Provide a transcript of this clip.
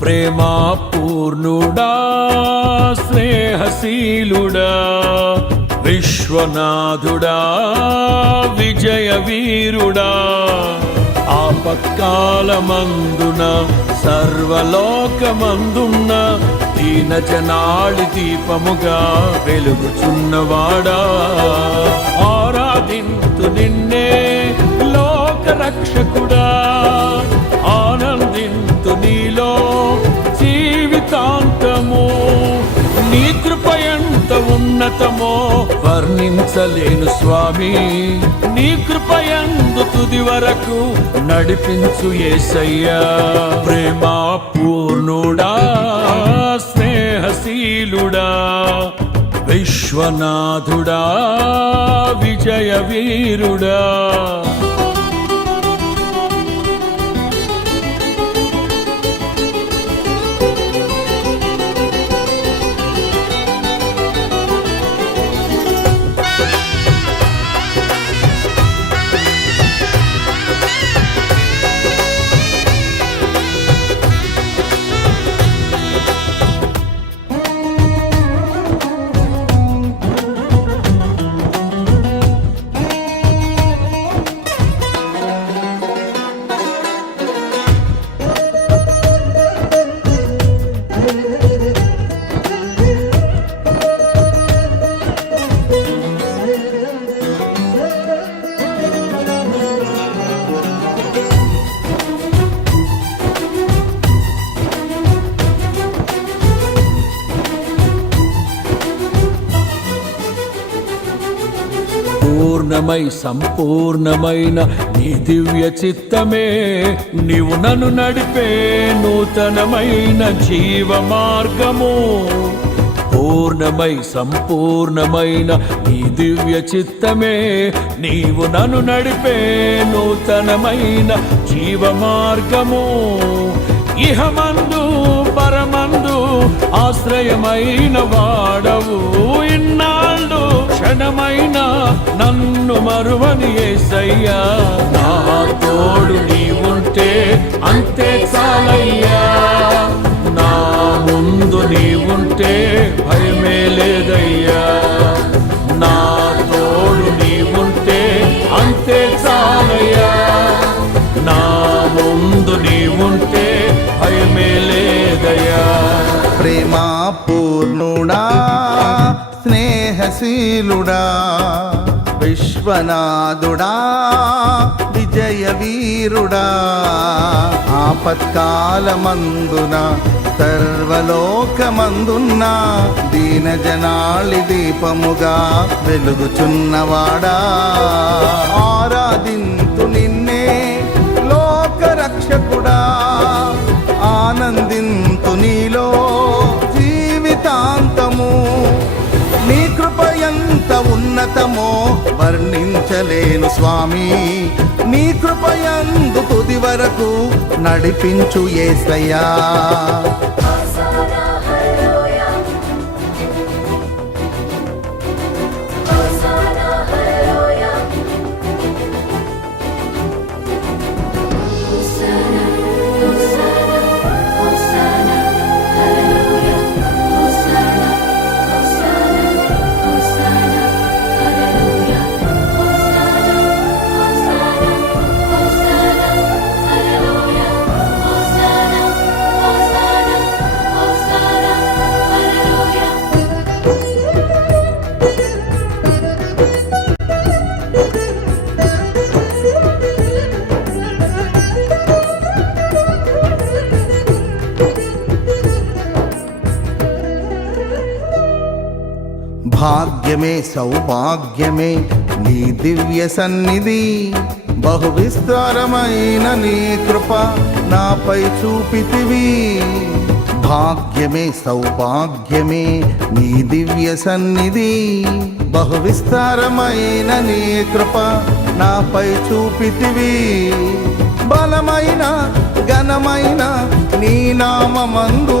ప్రేమా పూర్ణుడా స్నేహశీలుడా విశ్వనాథుడా విజయ వీరుడా ఆపత్కాలమందున సర్వలోకమందున్న దీన జనాళి దీపముగా వెలుగుచున్నవాడా ఆరాధింతు నిన్నే లోక రక్షకుడా ఆనందింతు నీలో జీవితాంతము నీ కృప ఎంత ఉన్నతమో వర్ణించలేను స్వామి నీ కృప యందు తుది వరకు నడిపించు యేసయ్యా ప్రేమా పూర్ణుడా స్నేహశీలుడా విశ్వనాథుడా విజయ వీరుడా పూర్ణమై సంపూర్ణమైన నీ దివ్య చిత్తమే నీవు నన్ను నడిపే నూతనమైన జీవ మార్గము పూర్ణమై సంపూర్ణమైన నీ దివ్య చిత్తమే నీవు నన్ను నడిపే నూతనమైన జీవ మార్గము ఇహమందు పరమందు ఆశ్రయమైన వాడవు ఇన్నాళ్ళు క్షణమైన నన్ను మరువని యేసయ్యా నా తోడు నీవుంటే అంతే చాలయ్యా నా ముందు నీవుంటే భయమే లేదయ్యా నా తోడు నీవుంటే అంతే చాలయ్యా నా ముందు నీవుంటే భయమే లేదయ్యా ప్రేమా పూర్ణుడా స్నేహశీలుడా విశ్వనాథుడా విజయ వీరుడా ఆపత్కాలమందున సర్వలోకమందున్న దీన జనాళి దీపముగా వెలుగుచున్నవాడా ఆరాధింతు నిన్నే లోక రక్షకుడా ఆనందింతు నీలో జీవితాంతము నీ కృప ఎంత ఉన్నతమో వర్ణించలేను స్వామి నీ కృప యందు తుది వరకు నడిపించు యేసయ్యా భాగ్యమే సౌభాగ్యమే నీ దివ్య సన్నిధి బహు విస్తారమైన నీ కృప నాపై చూపితివి భాగ్యమే సౌభాగ్యమే నీ దివ్య సన్నిధి బహు విస్తారమైన నీ కృప నాపై చూపితివి బలమైన ఘనమైన నీ నామమందు